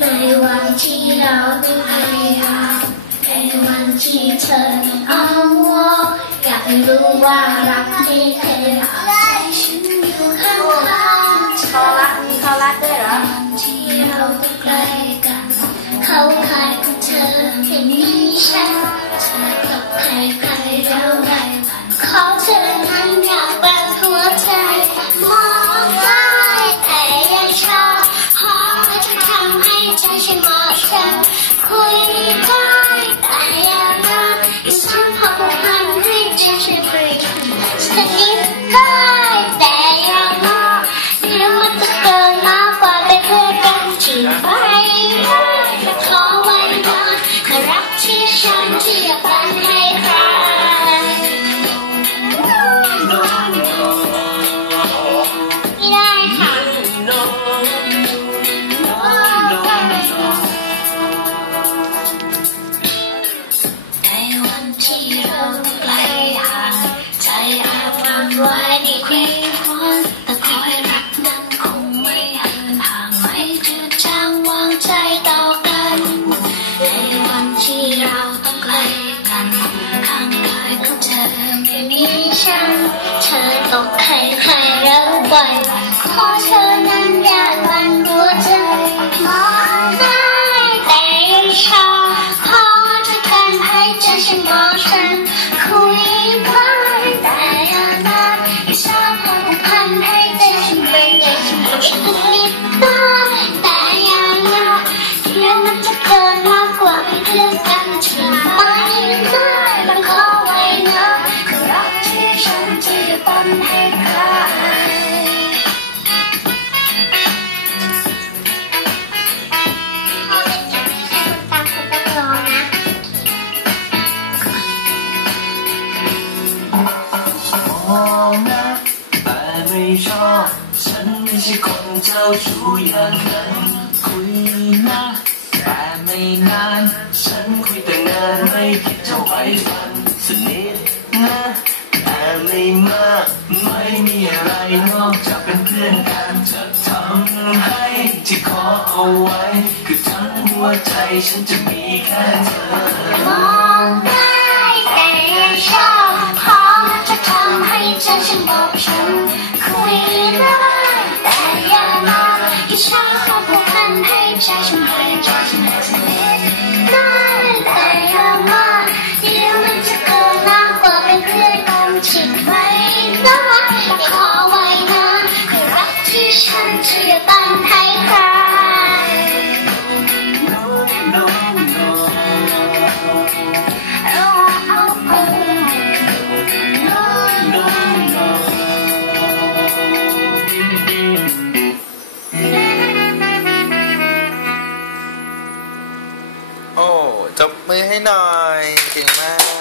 ในวันที่เราต้องอายอาในวันที่เธอเอาหัวอยากรู้ว่ารักที่เธอได้ฉันอยู่ข้างข้รักด้วยเหรอที่เราใกล้กันเขา Gracias. ฉันไม่ใช่คนเจ้าชู้อยางนคุยนะแต่ไม่นาน ฉันคุยแต่งานไม่คิดจะไว้วัน มองจะเป็นเพื่อนกันจะทำให้ที่ขอเอาไว้ คือทั้งหัวใจฉันจะมีแค่เธอมองได้แต่ชอบพอจะทำให้ใจฉันบอกฉันคุยได้แต่ยังนอนที่ฉัน จบมือให้หน่อยเก่งมาก